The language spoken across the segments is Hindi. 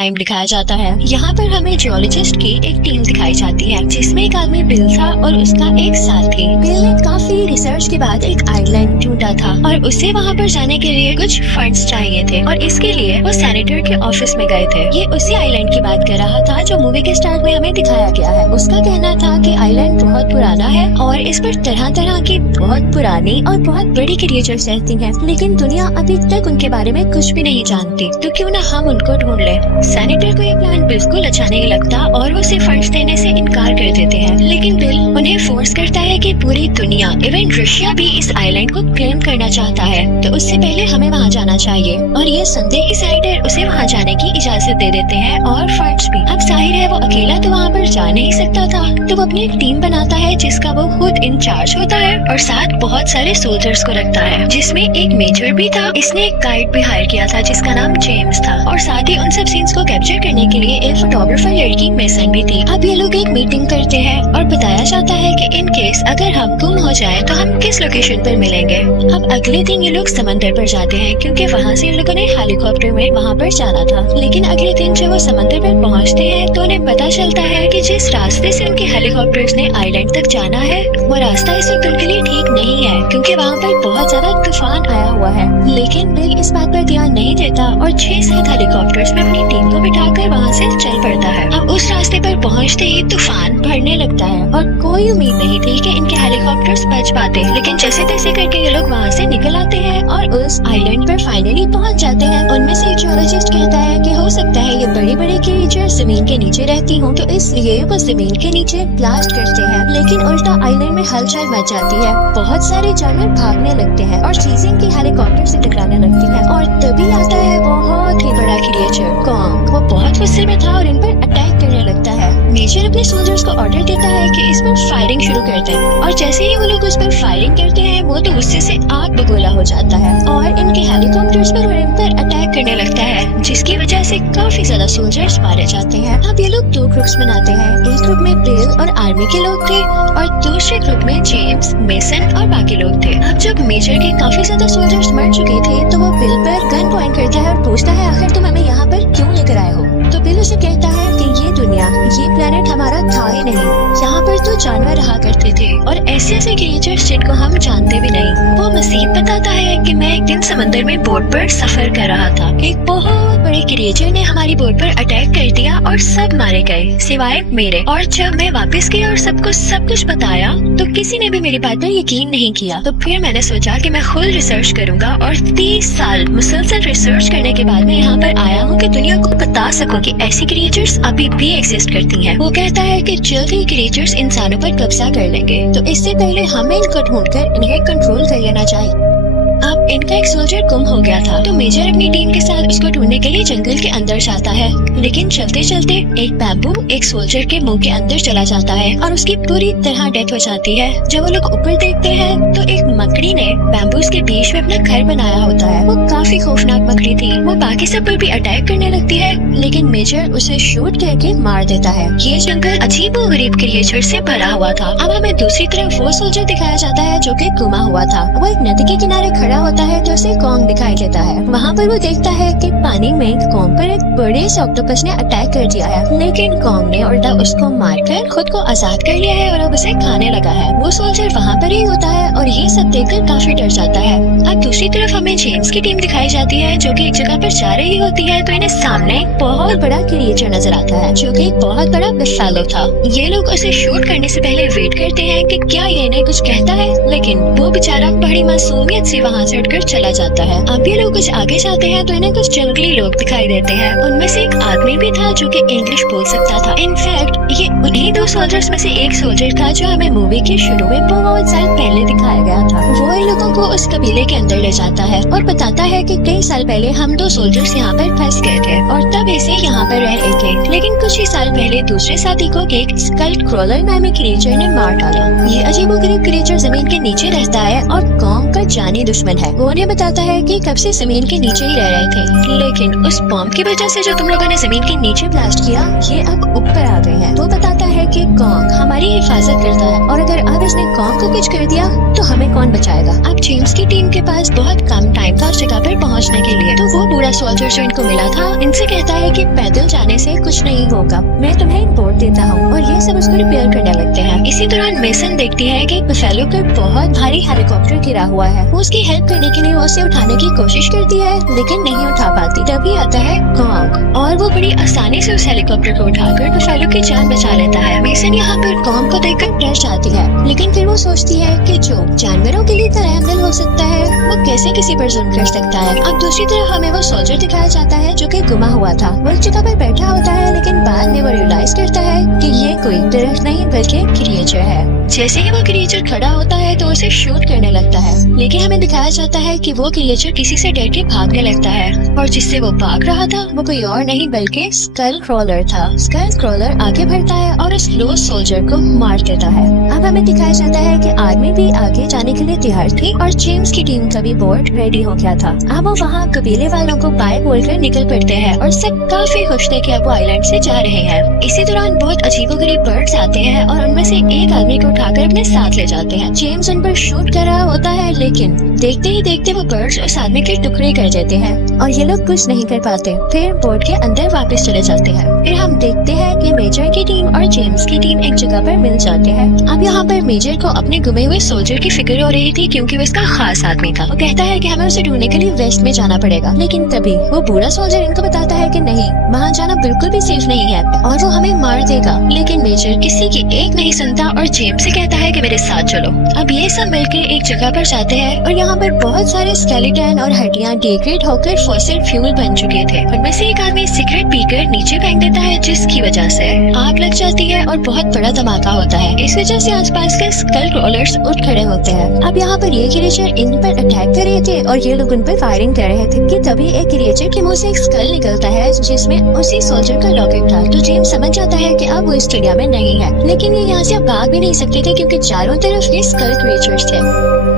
टाइम दिखाया जाता है। यहाँ पर हमें जियोलॉजिस्ट की एक टीम दिखाई जाती है जिसमें एक आदमी बिल था और उसका एक साथी। बिल ने काफी रिसर्च के बाद एक आइलैंड ढूंढा था और उसे वहाँ पर जाने के लिए कुछ फंड्स चाहिए थे और इसके लिए वो सेनेटर के ऑफिस में गए थे। ये उसी आइलैंड की बात कर रहा था जो मूवी के स्टार्ट में हमें दिखाया गया है। उसका कहना था कि आइलैंड बहुत पुराना है और इस पर तरह तरह की बहुत पुरानी और बहुत बड़ी क्रिएचर्स रहती हैं, लेकिन दुनिया अभी तक उनके बारे में कुछ भी नहीं जानती। तो क्यों न हम उनको ढूंढ लें। सेनेटर को ये प्लान बिल्कुल अच्छा नहीं लगता और वो उसे फंड्स देने से इनकार कर देते हैं, लेकिन बिल उन्हें फोर्स करता है कि पूरी दुनिया इवन रशिया भी इस आइलैंड को क्लेम करना चाहता है, तो उससे पहले हमें वहाँ जाना चाहिए। और ये संदेही सेनेटर उसे वहाँ जाने की इजाजत दे देते हैं और फंड्स भी। अब जाहिर है वो अकेला तो वहाँ पर जा नहीं सकता था, तो वो अपनी एक टीम बनाता है जिसका वो खुद इंचार्ज होता है और साथ बहुत सारे सोल्जर्स को रखता है, जिसमें एक मेजर भी था। इसने एक गाइड भी हायर किया था जिसका नाम जेम्स था और साथ ही उन सब सीन्स को कैप्चर करने के लिए एक फोटोग्राफर लड़की मेसन भी थी। अब ये लोग एक मीटिंग करते हैं और बताया जाता है कि इन केस अगर हम गुम हो जाए तो हम किस लोकेशन पर मिलेंगे। अब अगले दिन ये लोग समंदर पर जाते हैं क्योंकि वहाँ से इन लोगों ने हेलीकॉप्टर में वहाँ पर जाना था, लेकिन अगले दिन जब वो समंदर पर पहुँचते हैं तो उन्हें पता चलता है कि जिस रास्ते से उनके हेलीकॉप्टर्स ने आइलैंड तक जाना है वो रास्ता इस वक्त उनके लिए ठीक नहीं है क्योंकि वहाँ पर बहुत ज्यादा तूफान आया हुआ है। लेकिन बिल इस बात पर ध्यान नहीं देता और 6-7 हेलीकॉप्टर्स में अपनी टीम को बिठाकर वहाँ से चल पड़ता है। अब उस रास्ते पर पहुँचते ही तूफान भरने लगता है और कोई उम्मीद नहीं थी कि इनके हेलीकॉप्टर्स बच पाते, लेकिन जैसे तैसे करके ये लोग वहाँ से निकल आते हैं और उस आइलैंड पर फाइनली पहुँच जाते हैं। उनमें से एक जियोलॉजिस्ट कहता है कि हो सकता है ये बड़ी बड़ी क्रिएचर जमीन के नीचे रहती हूँ, तो इसलिए वो जमीन के नीचे ब्लास्ट करते हैं, लेकिन उल्टा आइलैंड में हलचल मच जाती है। बहुत सारे जानवर भागने लगते हैं और चीजें इनके हेलीकॉप्टर से टकराने लगती हैं और तभी आता है बहुत ही बड़ा क्रिएचर कॉन्ग। वो बहुत गुस्से में था और इन पर अटैक करने लगता है। मेजर अपने सोल्जर्स को ऑर्डर देता है कि इस पर फायरिंग शुरू कर दें और जैसे ही वो लोग उस पर फायरिंग करते हैं वो तो गुस्से से आग बगोला हो जाता है और इनके हेलीकॉप्टर्स पर और इन पर अटैक करने लगता है, जिसकी वजह से काफी ज्यादा सोल्जर्स मारे जाते हैं। अब ये लोग 2 ग्रुप्स बनाते हैं। एक ग्रुप में बिल और आर्मी के लोग थे और दूसरे ग्रुप में जेम्स, मेसन और बाकी लोग थे। अब जब मेजर के काफी ज्यादा सोल्जर्स मर चुके थे तो वो बिल पर गन पॉइंट करता है और पूछता है आखिर तुम हमें यहाँ पर क्यों लेकर आए हो। तो बिल उसे कहता है कि ये दुनिया, ये प्लेनेट हमारा था ही नहीं, यहाँ पर तो जानवर रहा करते थे और ऐसे ऐसे क्रिएचर्स जिनको हम जानते भी नहीं। वो मजीद बताता है कि मैं एक दिन समंदर में बोट पर सफर कर रहा था, एक बहुत बड़े क्रिएचर ने हमारी बोट पर अटैक कर दिया और सब मारे गए सिवाय मेरे। और जब मैं वापस गई और सबको सब कुछ बताया तो किसी ने भी मेरी बात पर यकीन नहीं किया। तो फिर मैंने सोचा कि मैं खुद रिसर्च करूंगा और 30 साल मुसलसल रिसर्च करने के बाद मैं यहाँ पर आया हूँ कि दुनिया को बता सकूं कि ऐसी क्रिएचर्स अभी भी एग्जिस्ट करती हैं। वो कहता है कि जल्द ही क्रिएचर्स इंसानों पर कब्जा कर लेंगे, तो इससे पहले हमें इनको ढूंढकर इन्हें कंट्रोल कर लेना चाहिए। अब इनका एक सोल्जर गुम हो गया था तो मेजर अपनी टीम के साथ उसको ढूंढने के लिए जंगल के अंदर जाता है, लेकिन चलते चलते एक बैम्बू एक सोल्जर के मुंह के अंदर चला जाता है और उसकी पूरी तरह डेथ हो जाती है। जब वो लोग ऊपर देखते हैं तो एक मकड़ी ने बैम्बूस के बीच में अपना घर बनाया होता है। वो काफी खौफनाक मकड़ी थी। वो बाकी सब पर भी अटैक करने लगती है, लेकिन मेजर उसे शूट करके मार देता है। ये जंगल अजीबोगरीब क्रिएचर से भरा हुआ था। अब हमें दूसरी तरफ वो सोल्जर दिखाया जाता है जो कि गुमा हुआ था। वो एक नदी के किनारे खड़ा होता है तो उसे कॉन्ग दिखाई देता है। वहाँ पर वो देखता है कि पानी में कॉन्ग पर एक बड़े से ऑक्टोपस ने अटैक कर दिया है, लेकिन कॉन्ग ने उल्टा उसको मारकर खुद को आजाद कर लिया है और अब उसे खाने लगा है। वो सोल्जर वहाँ पर ही होता है और ये सब देखकर काफी डर जाता है। अब दूसरी तरफ हमें जेम्स की टीम दिखाई जाती है जो कि एक जगह पर जा रही होती है तो इन्हें सामने एक बहुत बड़ा क्रिएचर नजर आता है जो कि एक बहुत बड़ा बफेलो था। ये लोग उसे शूट करने से पहले वेट करते हैं कि क्या ये इन्हें कुछ कहता है, लेकिन वो बेचारा बड़ी मासूमियत से वहाँ से उठकर चला जाता है। अब ये लोग कुछ आगे जाते हैं तो इन्हें कुछ जंगली लोग दिखाई देते हैं। उनमें से एक आदमी भी था जो कि इंग्लिश बोल सकता था। इनफैक्ट ये उन्हीं 2 सोल्जर्स में से एक सोल्जर था जो हमें मूवी के शुरू में बहुत साल पहले दिखाया गया था। वो इन लोगों को उस कबीले के अंदर ले जाता है और बताता है कि कई साल पहले हम 2 सोल्जर्स यहाँ पर फंस गए थे और तब ऐसे यहाँ पर रह रहे थे, लेकिन कुछ ही साल पहले दूसरे साथी को एक स्कल्ट क्रॉलर नामी क्रिएचर ने मार डाला। ये अजीबोगरीब क्रिएचर जमीन के नीचे रहता है और कॉन्ग का जानी दुश्मन है। वो उन्हें बताता है कि कब से जमीन के नीचे ही रह रहे थे, लेकिन उस बॉम्ब की वजह से जो तुम लोगों ने जमीन के नीचे ब्लास्ट किया ये अब ऊपर आ गए हैं। वो बताता है कि कॉन्ग हमारी हिफाजत करता है और अगर अब इसने कॉन्ग को कुछ कर दिया तो हमें कौन बचाएगा। अब जेम्स की टीम के पास बहुत कम टाइम था उस जगह पर पहुंचने के लिए, तो वो बूढ़ा सोल्जर जो इनको मिला था इनसे कहता है है कि पैदल जाने से कुछ नहीं होगा, मैं तुम्हें बोर्ड देता हूँ, और ये सब उसको रिपेयर करने लगते हैं। इसी दौरान मेसन देखती है कि बफेलो पर बहुत भारी हेलीकॉप्टर गिरा हुआ है। वो उसकी हेल्प करने के लिए उसे उठाने की कोशिश करती है लेकिन नहीं उठा पाती। तभी आता है कॉन्ग और वो बड़ी आसानी से उस हेलीकॉप्टर को उठाकर बफेलो की जान बचा लेता है। मेसन यहाँ पर कॉन्ग को देखकर डर जाती है, लेकिन फिर वो सोचती है कि जो जानवरों के लिए तरहमदिल हो सकता है वो कैसे किसी पर जुल्म कर सकता है। अब दूसरी तरफ हमें वो सोल्जर दिखाया जाता है जो कि गुमा हुआ था। वो एक जगह पर बैठा होता है लेकिन बाद में वो रियलाइज करता है कि ये कोई दरख्त नहीं बल्कि क्रिएचर है। जैसे ही वो क्रिएचर खड़ा होता है तो उसे शूट करने लगता है, लेकिन हमें दिखाया जाता है कि वो क्रिएचर किसी से डर के भागने लगता है और जिससे वो भाग रहा था वो कोई और नहीं बल्कि स्कल क्रॉलर था। स्कल क्रॉलर आगे बढ़ता है और उस लो सोल्जर को मार देता है। अब हमें दिखाया जाता है कि आर्मी भी आगे जाने के लिए तैयार थी और जेम्स की टीम का भी बोर्ड रेडी हो गया था। अब वो वहाँ कबीले वालों को बाय बोलकर निकल पड़ते हैं और सब काफी खुश थे कि अब वो आइलैंड से जा रहे हैं। इसी दौरान बहुत अजीबोगरीब बर्ड्स आते हैं और उनमें से एक आदमी को उठाकर अपने साथ ले जाते हैं। जेम्स उन पर शूट कर रहा होता है लेकिन देखते ही देखते वो बर्ड्स उस आदमी के टुकड़े कर देते हैं और ये लोग कुछ नहीं कर पाते। फिर बोर्ड के अंदर वापस चले जाते हैं। फिर हम देखते हैं कि मेजर की टीम और जेम्स की टीम एक जगह पर मिल जाते हैं। अब यहाँ पर मेजर को अपने गुमे हुए सोल्जर की फिक्र हो रही थी क्योंकि वो इसका खास आदमी था। वो कहता है कि हमें उसे ढूंढने के लिए वेस्ट में जाना पड़ेगा, लेकिन तभी वो बूढ़ा सोल्जर इनको बताता है कि नहीं, वहाँ जाना बिल्कुल भी सेफ नहीं है और वो हमें मार देगा। लेकिन मेजर किसी की एक नहीं सुनता और जेम्स से कहता है कि मेरे साथ चलो। अब ये सब मिलकर एक जगह पर जाते हैं और यहाँ पर बहुत सारे स्केलेटन और हड्डियाँ डिग्रेड होकर फॉसिल फ्यूल बन चुके थे। उनमें से एक आदमी सिगरेट पीकर नीचे फेंक देता है जिसकी वजह से आग लग जाती है और बहुत बड़ा धमाका होता है। इस वजह से आसपास के स्कल क्रॉलर्स उठ खड़े होते हैं। अब यहाँ पर ये क्रिएचर इन पर अटैक कर रहे थे और ये लोग उन पर फायरिंग कर रहे थे कि तभी एक क्रिएचर के मुंह से एक स्कल निकलता है जिसमें उसी सोल्जर का लॉकेट था। तो जेम्स समझ जाता है कि अब वो इस दुनिया में नहीं है, लेकिन ये यहाँ से अब भाग भी नहीं सकते थे क्योंकि चारों तरफ ये स्कल क्रिएचर्स थे।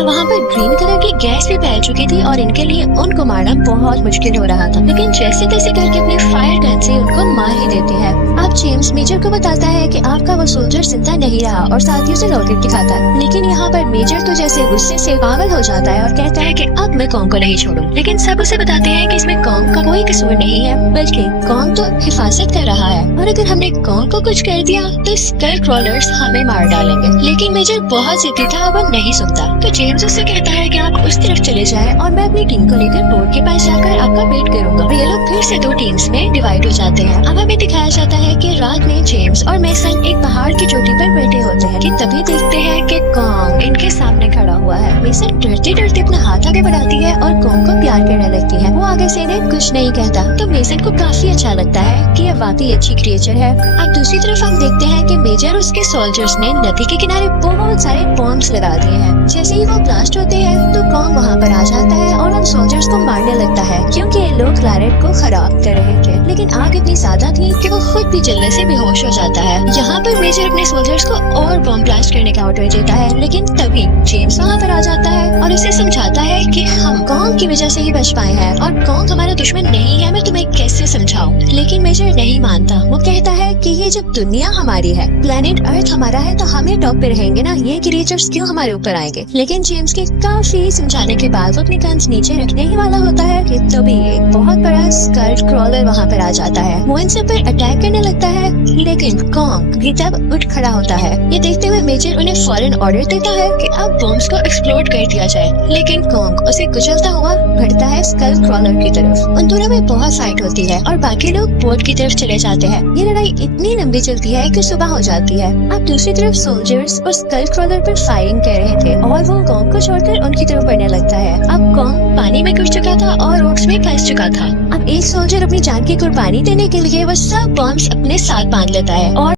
वहाँ पर ग्रीन कलर की गैस भी फैल चुकी थी और इनके लिए उनको मारना बहुत मुश्किल हो रहा था, लेकिन जैसे तैसे करके अपने फायर गन से उनको मार ही देते हैं। अब जेम्स मेजर को बताता है कि आपका वो सोल्जर जिंदा नहीं रहा और साथ ही उसे रॉकेट दिखाता है, लेकिन यहाँ पर मेजर तो जैसे गुस्से से पागल हो जाता है और कहता है कि अब मैं कॉन्ग को नहीं छोड़ूं। लेकिन सब उसे बताते हैं कि इसमें कॉन्ग का कोई कसूर नहीं है, बल्कि कॉन्ग तो हिफाजत कर रहा है और अगर हमने कॉन्ग को कुछ कर दिया तो स्कल क्रॉलर्स हमें मार डालेंगे। लेकिन मेजर बहुत जिद्दी था, वो नहीं सुनता। तो जेम्स उससे कहता है कि आप उस तरफ चले जाएं और मैं अपनी टीम को लेकर बोर्ड के पास जाकर आपका वेट करूंगा। ये लोग फिर से दो टीम्स में डिवाइड हो जाते हैं। अब हमें दिखाया जाता है कि रात में जेम्स और मेसन एक पहाड़ की चोटी पर बैठे होते हैं कि तभी देखते हैं कि कॉन्ग इनके सामने खड़ा हुआ है। मेसन डरते डरते अपना हाथ आगे बढ़ाती है और कॉन्ग को प्यार करने लगती है। वो आगे से इन्हें कुछ नहीं कहता, तो मेसन को काफी अच्छा लगता है कि ये वाकई अच्छी क्रिएचर है। अब दूसरी तरफ हम देखते हैं कि मेजर उसके सोल्जर्स ने नदी के किनारे बहुत सारे बॉम्ब्स लगा दिए हैं। जैसे ही वो ब्लास्ट होते हैं तो कॉन्ग वहाँ पर आ जाता है और उन सोल्जर्स को मारने लगता है क्योंकि ये लोग क्लैरेट को खराब कर रहे थे। लेकिन आग इतनी ज्यादा थी कि वो खुद भी जलने से बेहोश हो जाता है। यहाँ पर मेजर अपने सोल्जर्स को और बॉम्ब ब्लास्ट करने का ऑर्डर देता है, लेकिन तभी जेम्स वहाँ पर आ जाता है और उसे समझाता है कि हम कॉन्ग की वजह से ही बच पाए हैं और कॉन्ग हमारा दुश्मन नहीं है, मैं तुम्हें कैसे समझाऊं। लेकिन मेजर नहीं मानता। वो कहता है कि ये जब दुनिया हमारी है, प्लेनेट अर्थ हमारा है, तो हमें टॉप पे रहेंगे ना, ये क्रिएचर्स क्यों हमारे ऊपर आएंगे। लेकिन जेम्स के काफी समझाने के बाद वो अपनी गन्स नीचे रखने ही वाला होता है कि तभी एक बहुत बड़ा स्कल क्रॉलर वहाँ पर आ जाता है। वो इनसे पर अटैक करने लगता है, लेकिन कॉन्ग भी तब उठ खड़ा होता है। ये देखते हुए मेजर उन्हें फौरन ऑर्डर देता है कि अब बॉम्ब्स को एक्सप्लोड कर दिया जाए, लेकिन कॉन्ग उसे कुचलता हुआ बढ़ता है स्कल क्रॉलर की तरफ। उन दोनों में बहुत फाइट होती है और बाकी लोग बोट की तरफ चले जाते हैं। ये लड़ाई इतनी लंबी चलती है कि सुबह हो जाती है। अब दूसरी तरफ सोल्जर्स और स्कल क्रॉलर पर फायरिंग कर रहे थे और वो कॉन्ग को छोड़कर उनकी तरफ बढ़ने लगता है। अब कॉन्ग पानी में घुस चुका था और ओट्स में फंस चुका था। अब एक सोल्जर अपनी जान की कुर्बानी देने के लिए वो सब बॉम्ब्स अपने साथ बांध लेता है और